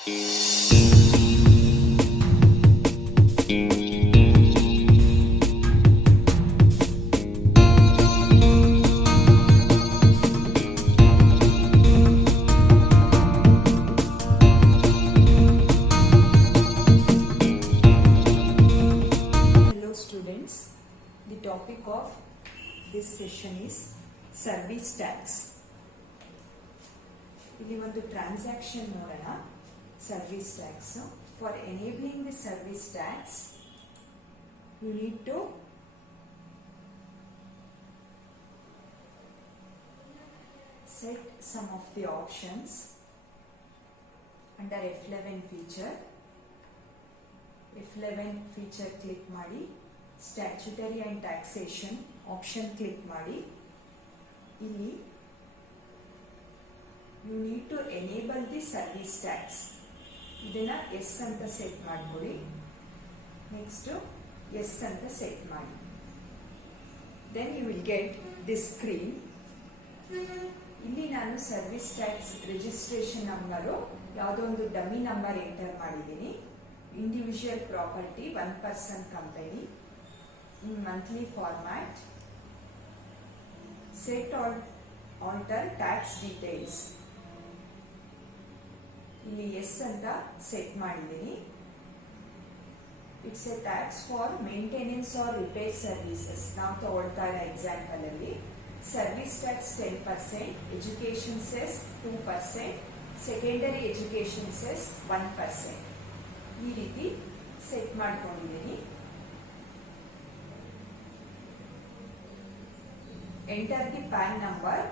Hello students, the topic of this session is service tax. ಇಲ್ಲಿ ಒಂದು ಟ್ರಾನ್ಸಾಕ್ಷನ್ ನೋಡೋಣ. Service tax. For enabling the service tax you need to set some of the options under F11 feature. F11 feature click ಮಾಡಿ statutory and taxation option click ಮಾಡಿ. ಇಲ್ಲಿ you need to enable the service tax. ಇದನ್ನ yes ಅಂತ set ಮಾಡಿಕೊಡಿ. Next yes ಅಂತ set ಮಾಡಿ. Then you will get this screen. ಇಲ್ಲಿ ನಾನು ಸರ್ವಿಸ್ ಟ್ಯಾಕ್ಸ್ ರಿಜಿಸ್ಟ್ರೇಷನ್ ನಂಬರು ಯಾವುದೋ ಒಂದು ಡಮ್ಮಿ ನಂಬರ್ ಎಂಟರ್ ಮಾಡಿದ್ದೀನಿ. Individual property 1 person company in monthly format. Set or alter tax details. ಇಲ್ಲಿ ಎಸ್ ಅಂತ ಸೆಟ್ ಮಾಡಿದ್ದೀನಿ. It's a tax for maintenance or repair services. ನಾವು ತಗೊಳ್ತಾ ಇರೋ ಎಕ್ಸಾಂಪಲ್ ಅಲ್ಲಿ service tax 10%, education cess 2%, secondary education cess 1%. ಈ ರೀತಿ ಸೆಟ್ ಮಾಡ್ಕೊಂಡಿದ್ದೀನಿ. Enter the PAN number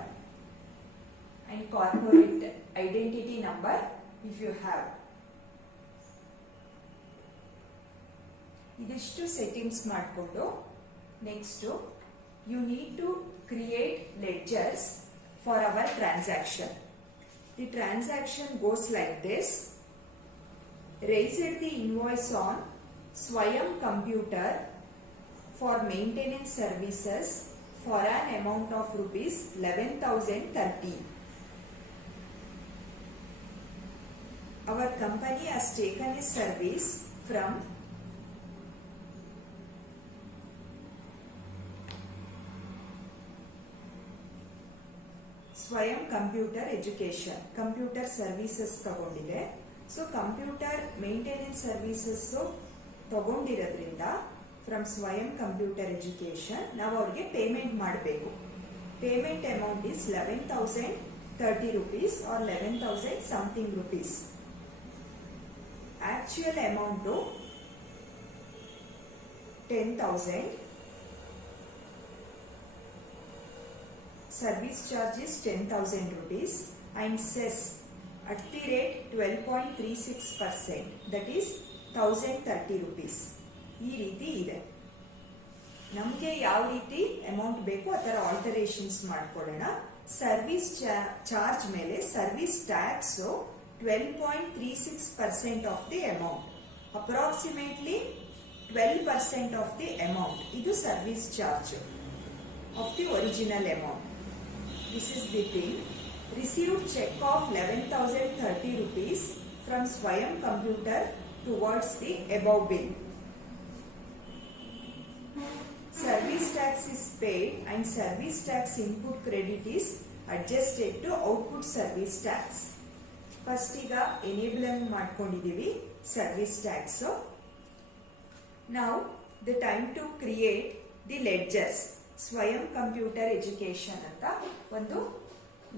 and corporate identity number if you have. ಇದಿಷ್ಟು ಸೆಟ್ಟಿಂಗ್ಸ್ ಮಾಡಿಕೊಂಡು next you need to create ledgers for our transaction. The transaction goes like this. Raised the invoice on Swayam Computer for maintenance services for an amount of rupees 11,030. Our company has taken a service from Swayam Computer Education. Computer services ತಗೊಂಡಿದೆ. So computer maintenance services ತಗೊಂಡಿರೋದ್ರಿಂದ from Swayam computer education ನಾವು ಅವ್ರಿಗೆ payment ಮಾಡಬೇಕು. Payment amount is 11,030 rupees or 11,000 something rupees. Actual amount 10,000. Service charge is 10,000 rupees and cess at the rate 12.36%, that is 1,030 rupees. ಈ ರೀತಿ ಇದೆ. ನಮಗೆ ಯಾವ ರೀತಿ ಅಮೌಂಟ್ ಬೇಕು ಆ ಥರ ಆಲ್ಟರೇಷನ್ಸ್ ಮಾಡ್ಕೊಳ್ಳೋಣ. ಸರ್ವಿಸ್ ಚಾರ್ಜ್ ಮೇಲೆ service tax 12.36% of the amount, approximately 12% of the amount. ಇದು service charge of the original amount. This is the thing. Received check of 11,030 rupees from Swayam Computer towards the above bill. Service tax is paid and service tax input credit is adjusted to output service tax. First ಈಗ enabling ಮಾಡ್ಕೊಂಡಿದ್ದೀವಿ service tax. Now the time to create the ledgers. Swayam Computer Education ಅಂತ ಒಂದು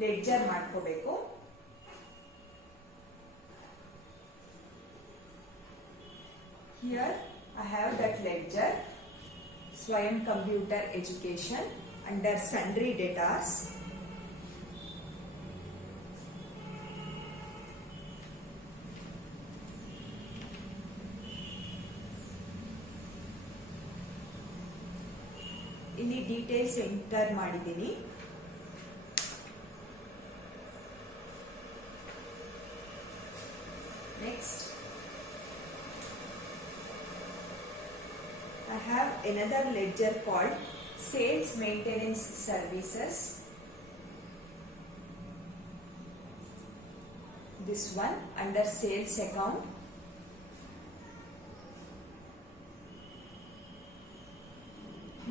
ಲೆಡ್ಜರ್ ಮಾಡ್ಕೋಬೇಕು. Here I have that ledger, Swayam Computer Education, under sundry debtors. ಇಲ್ಲಿ details enter ಮಾಡಿದ್ದೀನಿ. Next, I have another ledger called Sales Maintenance Services. this one under sales account.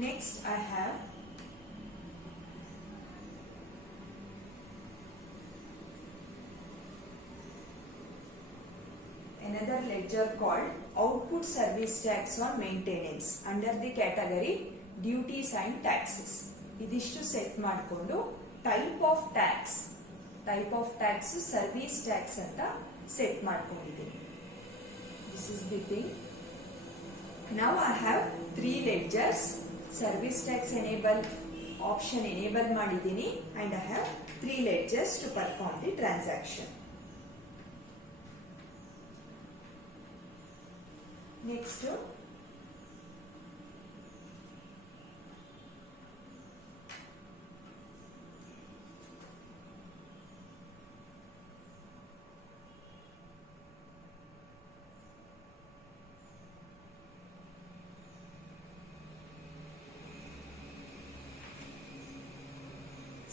Next I have another ledger called output service tax on maintenance under the category duties and taxes. ಇದಿಷ್ಟು set ಮಾಡಿಕೊಂಡು type of tax service tax ಅಂತ set ಮಾಡ್ಕೊಂಡಿದ್ದೀನಿ. This is the thing. Now I have 3 ledgers. Service tax enable option enable ಮಾಡಿದ್ದೀನಿ and I have 3 ledgers to perform the transaction. Next,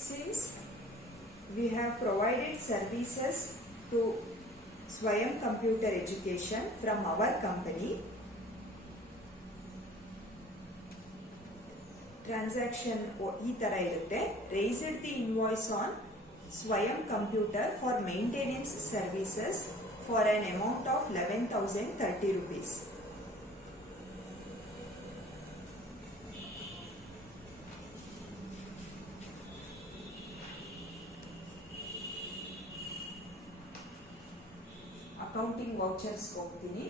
since we have provided services to Swayam Computer Education from our company, transaction ಈ ತರ ಇರುತ್ತೆ. Raised the invoice on Swayam Computer for maintenance services for an amount of 11,030 rupees. Accounting vouchers ಹೋಗ್ತೀನಿ.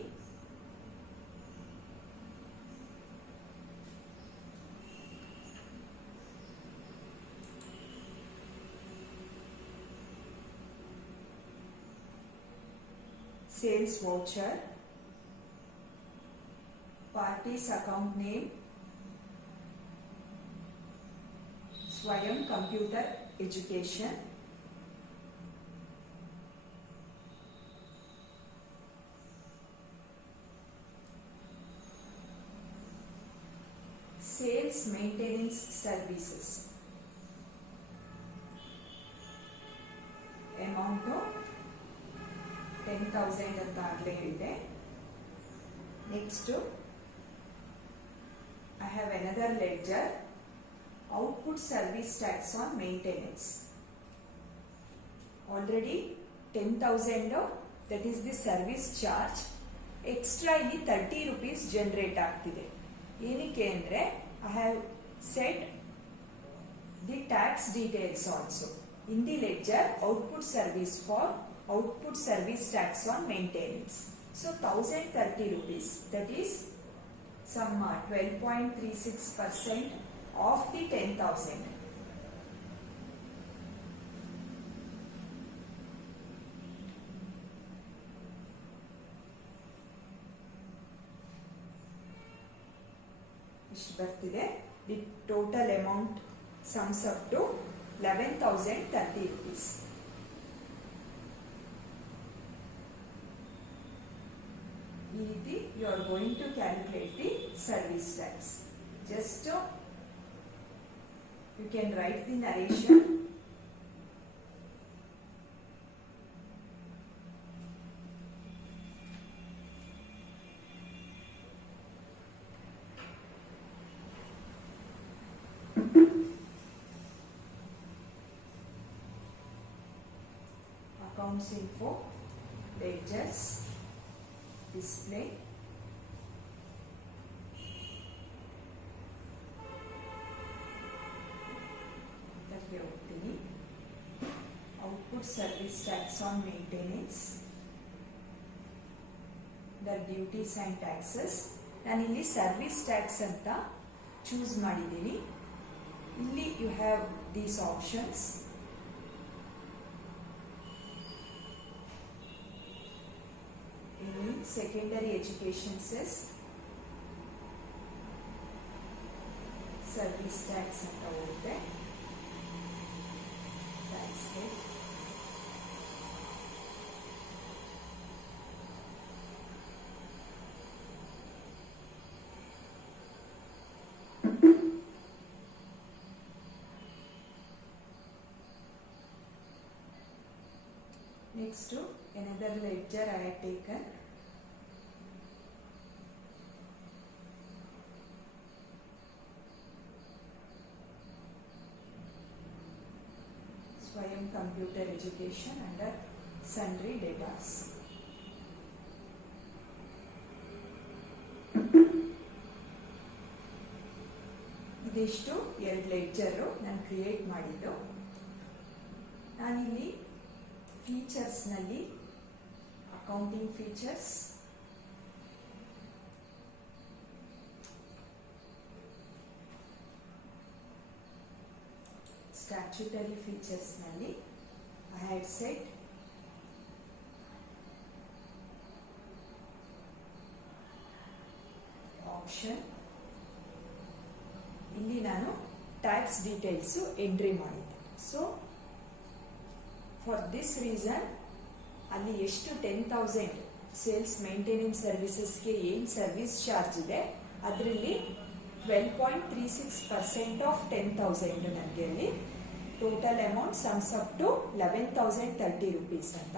Sales voucher, party's account name Swayam computer education, sales maintenance services, amount 10,000 ಅಂತ ಆಗಲೇ ಹೇಳಿದೆ. Next I have another ledger output service tax on maintenance. Already 10,000 that is the service charge. Extra ಇಲ್ಲಿ 30 rupees generate ಆಗ್ತಿದೆ. ಏನಕ್ಕೆ ಅಂದರೆ I have set the tax details also in the ledger output service for output service tax on maintenance. So 1,030 rupees, that is some 12.36% of the 10,000. ಇಷ್ಟು ಬರ್ತಿದೆ. The total amount sums up to 11,030 rupees. ಈ ರೀತಿ you are going to calculate the service tax. Just you can write the narration. Accounts info, ledgers, display, output service tax on maintenance, the duties and taxes. ನಾನು ಇಲ್ಲಿ service tax ಅಂತ choose ಮಾಡಿದ್ದೀನಿ. ಇಲ್ಲಿ you have these options. Secondary education cess, service tax ಅಂತ ಹೋಗುತ್ತೆ. Tax head, Next to another ledger I have taken. Swayam Computer Education under Sundry Datas. ಇದಿಷ್ಟು ಎರಡು ಲೆಡ್ಜರು ನಾನು ಕ್ರಿಯೇಟ್ ಮಾಡಿದ್ದು. ನಾನಿಲ್ಲಿ ಫೀಚರ್ಸ್ನಲ್ಲಿ ಅಕೌಂಟಿಂಗ್ ಫೀಚರ್ಸ್, ಸ್ಟ್ಯಾಚ್ಯುಟರಿ ಫೀಚರ್ಸ್ನಲ್ಲಿ ಐ ಹ್ಯಾಡ್ ಸೆಟ್ ಆಪ್ಷನ್. ಇಲ್ಲಿ ನಾನು ಟ್ಯಾಕ್ಸ್ ಡೀಟೇಲ್ಸು ಎಂಟ್ರಿ ಮಾಡಿದ್ದೆ. ಸೊ ಫಾರ್ ದಿಸ್ ರೀಸನ್ ಅಲ್ಲಿ ಎಷ್ಟು 10,000 ಸೇಲ್ಸ್ ಮೇಂಟೆನೆನ್ಸ್ ಸರ್ವಿಸಸ್ಗೆ ಏನು ಸರ್ವಿಸ್ ಚಾರ್ಜ್ ಇದೆ ಅದರಲ್ಲಿ 12.36% ಆಫ್ 10,000 ನನಗೆ ಅಲ್ಲಿ total amount sums up to 11,030 rupees ಅಂತ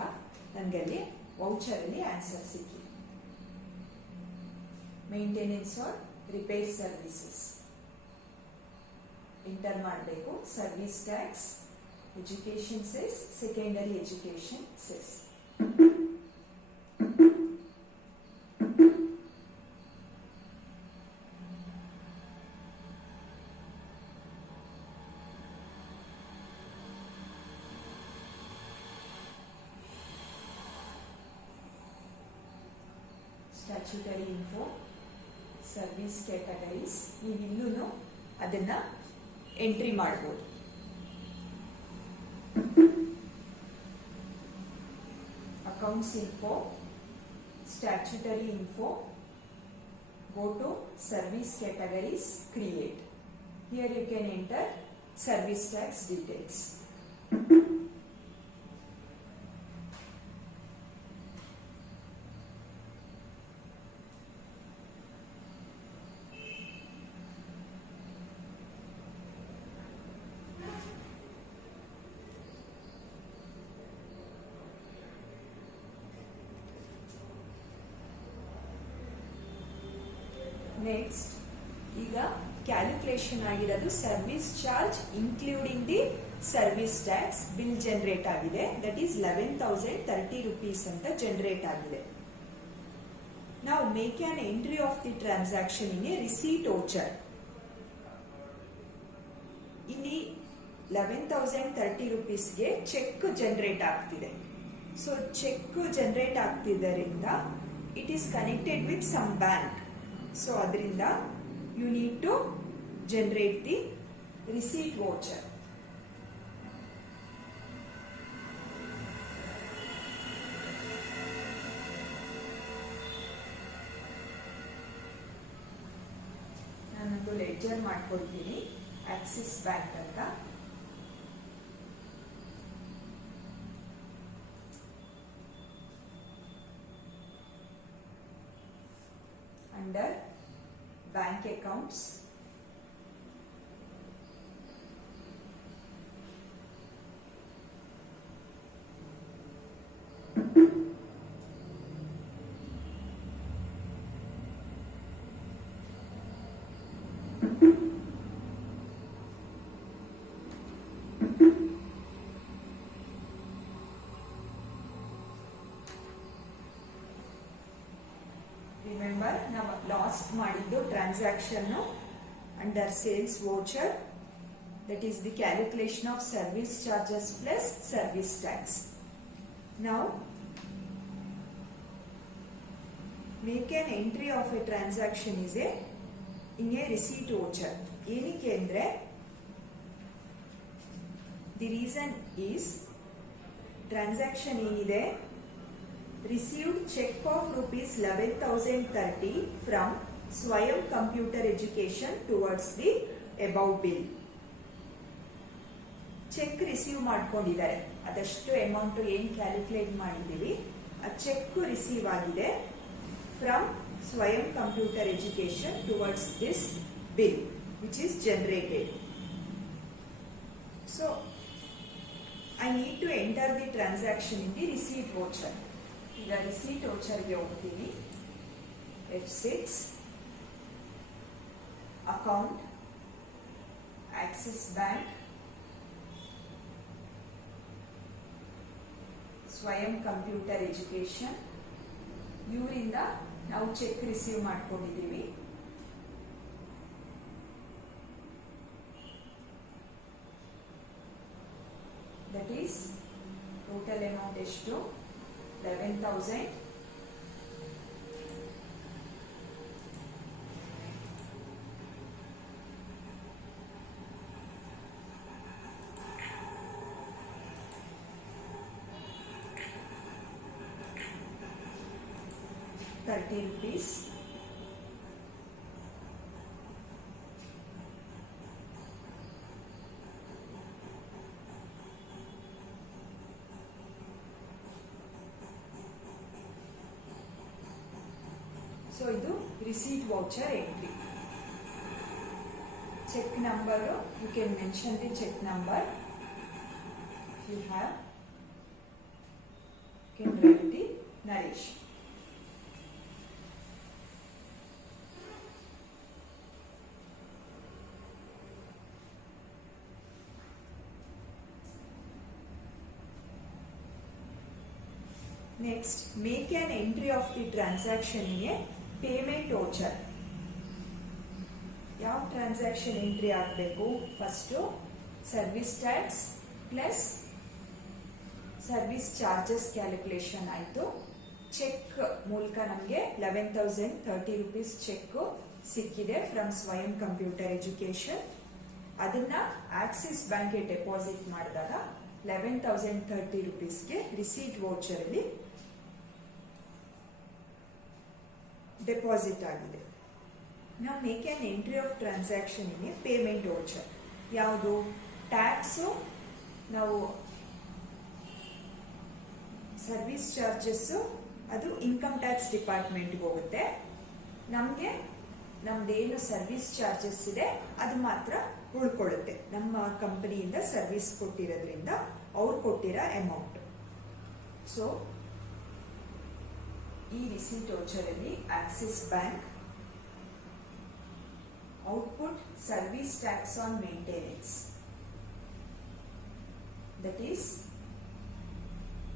ನನಗೆ ಅಲ್ಲಿ ವೌಚರಲ್ಲಿ ಆನ್ಸರ್ ಸಿಕ್ಕಿದೆ. Maintenance or repair services enter ಮಾಡಬೇಕು. Service tax, education cess, secondary education cess. Statutory info, service categories, ನೀವಿನ್ನೂ ಅದನ್ನ ಎಂಟ್ರಿ ಮಾಡಬಹುದು. Accounts info, statutory info, go to service categories, create. Here you can enter service tax details. Next ಈಗ calculation ಆಗಿರೋದು service charge including the service tax bill generate ಆಗಿದೆ. That is 11,030 rupees ಅಂತ generate ಆಗಿದೆ. ನಾವು make an entry of the transaction in a receipt voucher. ಇಲ್ಲಿ 11,030 rupeesಗೆ check generate ಆಗ್ತಿದೆ. So check generate ಆಗ್ತಿದ್ದರಿಂದ it is connected with some bank. So ಅದರಿಂದ you need to generate the receipt voucher. ನಾನೊಂದು ledger ಮಾಡ್ಕೊಳ್ತೀನಿ, Axis bank ಅಂತ. Under bank accounts, remember ನಾವು last ಮಾಡಿದ್ದು transaction under sales voucher, that is the calculation of service charges plus service tax. ನಾವು make an entry of a transaction is a in a receipt voucher. ಏನಕ್ಕೆ ಅಂದ್ರೆ the reason is transaction ಏನಿದೆ, received check of rupees 11,030 from Swayam Computer Education towards the above bill. Cheque receive ಮಾಡ್ಕೊಂಡಿದ್ದಾರೆ, ಅದಷ್ಟು amount ಏನು calculate ಮಾಡಿದ್ದೀವಿ ಆ cheque receive ಆಗಿದೆ from Swayam computer education towards this bill which is generated. So I need to enter the transaction in the receipt voucher. ಈಗ receipt voucher ಗೆ ಹೋಗ್ತೀನಿ. F6 account Axis Bank ಸ್ವಯಂ ಕಂಪ್ಯೂಟರ್ ಎಜುಕೇಶನ್ ಇವರಿಂದ ನಾವು check receive ಮಾಡ್ಕೊಂಡಿದ್ದೀವಿ. That is total amount ಎಷ್ಟು 11,000. ₹30. So ಇದು receipt voucher entry. Check number, you can mention the check number. If you have, you can write the narration. Next, make an entry of the transaction in a payment voucher. ಯಾವ transaction entry ಆಗಬೇಕು? First service tax plus service charges calculation ಆಯಿತು. ಚೆಕ್ ಮೂಲಕ ನಮಗೆ ₹11,030 ಚೆಕ್ ಸಿಕ್ಕಿದೆ ಫ್ರಮ್ Swayam computer education. ಅದನ್ನ ಆಕ್ಸಿಸ್ ಬ್ಯಾಂಕ್ಗೆ ಡೆಪಾಸಿಟ್ ಮಾಡಿದಾಗ ₹11,030ಗೆ ರಿಸೀಟ್ ವೌಚರ್ ಅಲ್ಲಿ ಡೆಪಾಸಿಟ್ ಆಗಿದೆ. ನಾವು make an entry of transaction in A payment voucher. ಯಾವುದು? ಟ್ಯಾಕ್ಸು, ನಾವು ಸರ್ವಿಸ್ ಚಾರ್ಜಸ್ಸು ಅದು ಇನ್ಕಮ್ ಟ್ಯಾಕ್ಸ್ ಡಿಪಾರ್ಟ್ಮೆಂಟ್ಗೆ ಹೋಗುತ್ತೆ. ನಮಗೆ ನಮ್ದೇನು ಸರ್ವಿಸ್ ಚಾರ್ಜಸ್ ಇದೆ ಅದು ಮಾತ್ರ ಉಳ್ಕೊಳ್ಳುತ್ತೆ. ನಮ್ಮ ಕಂಪನಿಯಿಂದ ಸರ್ವಿಸ್ ಕೊಟ್ಟಿರೋದ್ರಿಂದ ಅವ್ರು ಕೊಟ್ಟಿರೋ ಅಮೌಂಟ್. ಸೊ ಈ ರಿಸೀಟ್ ವೌಚರಲ್ಲಿ Axis bank output service tax on maintenance, that is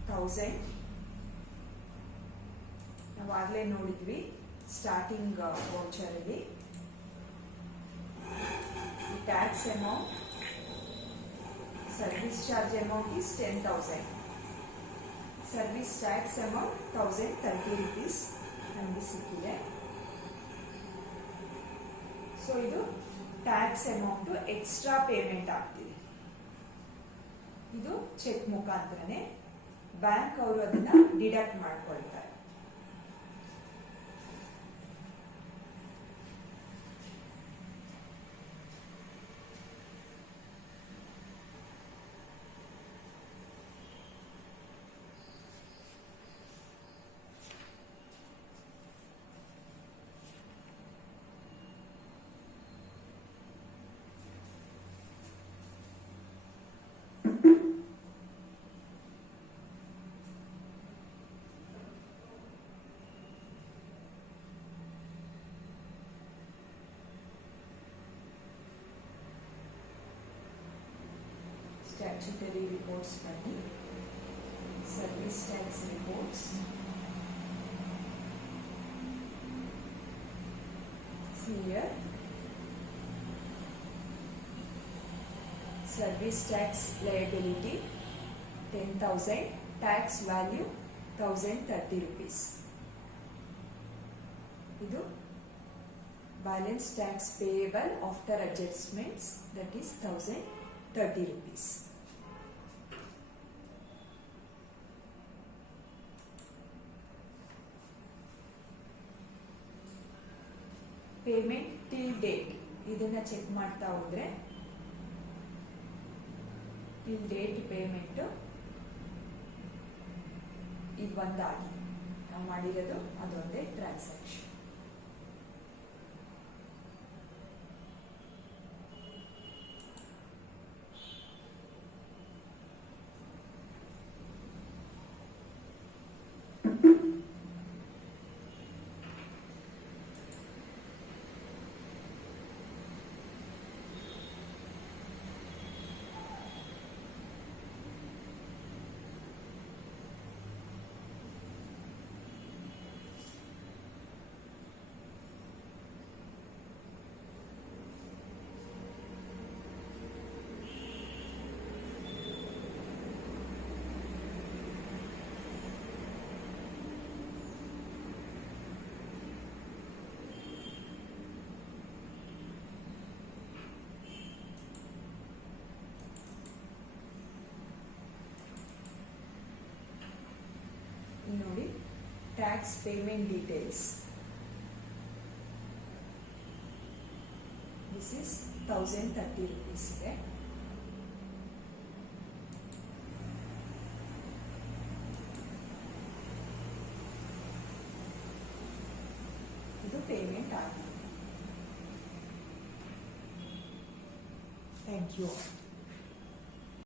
1,000. ನಾವು ಆಗಲೇ ನೋಡಿದ್ವಿ ಸ್ಟಾರ್ಟಿಂಗ್ ವೌಚರಲ್ಲಿ. Tax amount, service charge amount is 10,000. Service tax amount ₹1,030 ನಮಗೆ ಸಿಕ್ಕಿದೆ. ಸೊ ಇದು ಟ್ಯಾಕ್ಸ್ ಅಮೌಂಟ್ ಎಕ್ಸ್ಟ್ರಾ ಪೇಮೆಂಟ್ ಆಗ್ತಿದೆ. ಇದು ಚೆಕ್ ಮುಖಾಂತರನೇ ಬ್ಯಾಂಕ್ ಅವರು ಅದನ್ನ ಡಿಡಕ್ಟ್ ಮಾಡ್ಕೊಳ್ತಾರೆ. Statutory reports bani, service tax reports, see here service tax liability 10,000, tax value ₹1,030. ಇದು balance tax payable after adjustments, that is ₹1,030. Payment till date ಇದನ್ನ ಚೆಕ್ ಮಾಡ್ತಾ ಹೋದ್ರೆ ಟಿಲ್ ಡೇಟ್ ಪೇಮೆಂಟ್ ಇದು ಒಂದಾಗಿದೆ. ನಾವು ಮಾಡಿರೋದು ಅದೊಂದೇ transaction. Tax payment details. This is 1030 rupees ಇದೆ. ಇದು ಪೇಮೆಂಟ್ ಆಗಿದೆ. Thank you.